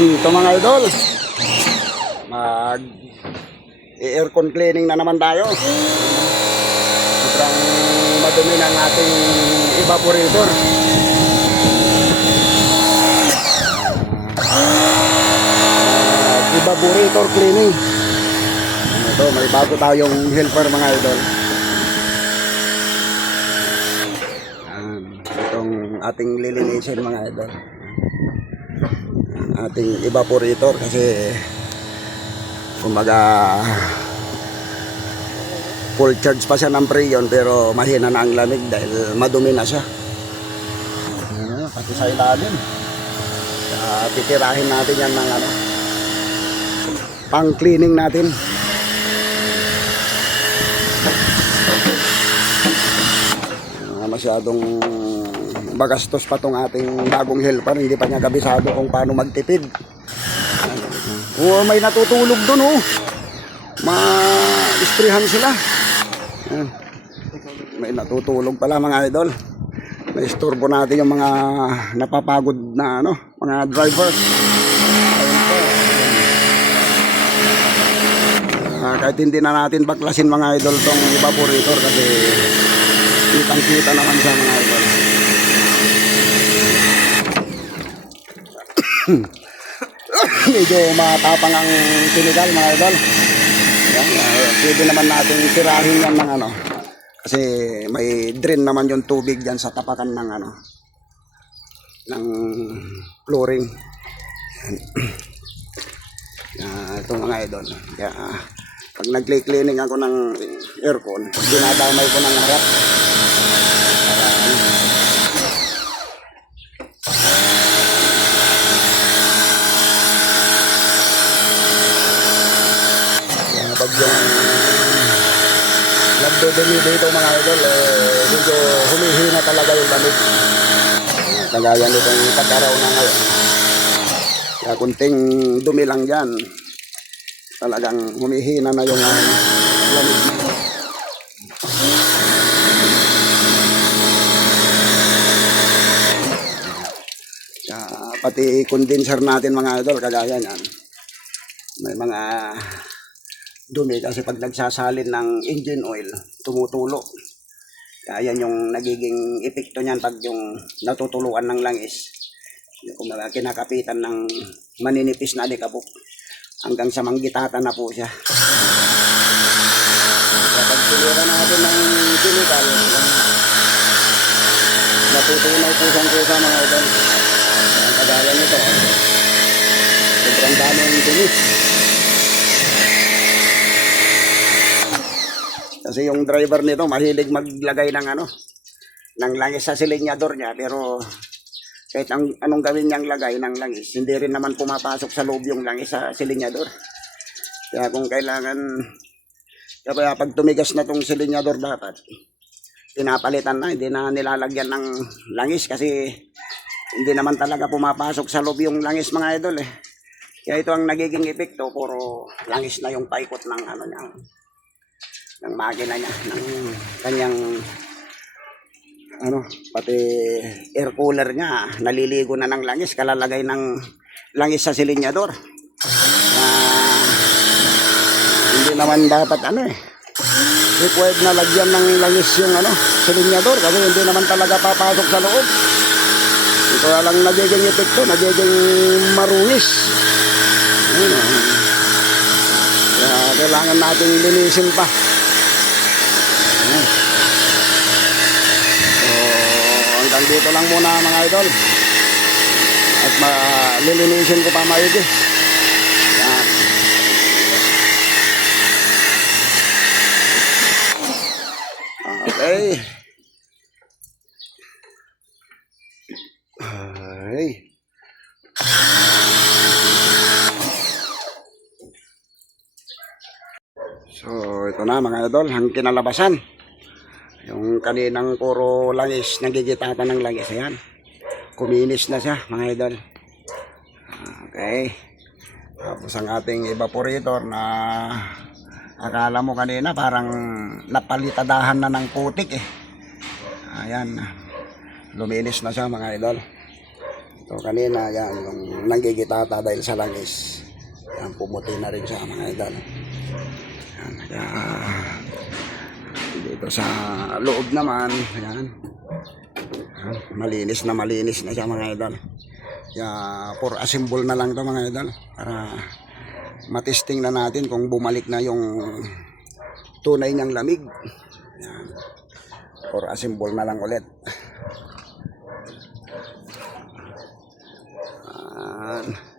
Ito mga idol, mag aircon cleaning na naman tayo. Sobrang madumi ng ating evaporator. Evaporator cleaning. Ito, may bago tayong helper mga idol. Itong ating lilinisin mga idol, ating evaporator, kasi kumbaga full charge pa siya ng preyon pero mahina na ang lamig dahil madumi na siya. Pati sa ilalim. Titirahin natin yan ng pang cleaning natin. Masyadong bagastos pa tong ating bagong helper, hindi pa niya kabisado kung paano magtipid. May natutulog doon, ma-isprehan sila. May natutulog pala mga idol. Na-isturbo natin yung mga napapagod na mga driver. Kahit hindi na natin baklasin mga idol tong evaporator kasi kitang-kita naman siya mga idol. Medyo matapang ang sinigal mga idol. Yan, pwede naman natin tirahin yan ng kasi may drain naman yung tubig dyan sa tapakan ng ng flooring. Ito mga idol. Kaya pag nag-cleaning ako ng aircon, dinadamay ko ng harap. Pag yung nagdodumi dito mga idol, medyo humihina talaga yung lamig. Kagaya nitong pag-araw na ngayon. Kaya kunting dumi lang dyan, talagang humihina na yung lamig. Kaya pati condenser natin mga idol, kagaya niyan, may mga dumi kasi pag nagsasalin ng engine oil, tumutulo. Kaya yan yung nagiging epekto niyan pag yung natutuluan ng langis. Kung kinakapitan ng maninipis na alikabok hanggang sa manggitatan na po siya. Kapag tulira natin ng chemical, natutunaw po siyang kusa mga idol. Ang kagaya nito, sobrang dami ng dumi. Kasi yung driver nito mahilig maglagay ng ng langis sa silinyador niya, pero kahit anong gawin niyang lagay ng langis, hindi rin naman pumapasok sa loob yung langis sa silinyador. Kaya kung kailangan, kaya pag tumigas na tong silinyador dapat pinapalitan na, hindi na nilalagyan ng langis kasi hindi naman talaga pumapasok sa loob yung langis mga idol . Kaya ito ang nagiging epekto, puro langis na yung paikot ng niya, ng makina niya, ng kanyang pati air cooler niya naliligo na ng langis, kalalagay ng langis sa silinyador. Hindi naman dapat required na lagyan ng langis yung silinyador kasi hindi naman talaga papasok sa loob. Ito lang nagiging epekto, nagiging marungis. Kaya kailangan nating linisin pa. Hanggang dito lang muna mga idol, at malilinisin ko pa maigi. Okay. So ito na mga idol, ang kinalabasan. Yung kaninang puro langis, nagigitatan ng langis, ayan, kuminis na siya mga idol. Okay, tapos ang ating evaporator na akala mo kanina parang napalitadahan na ng putik Ayan, luminis na siya mga idol. So kanina yan, yung nanggigitata dahil sa langis. Yan, pumuti na rin siya mga idol. Yan, kaya dito sa loob naman, yan. Yan, malinis na siya mga idol. Kaya for assemble na lang to mga idol. Para matesting na natin kung bumalik na yung tunay niyang lamig. Yan. For assemble na lang ulit. Yan.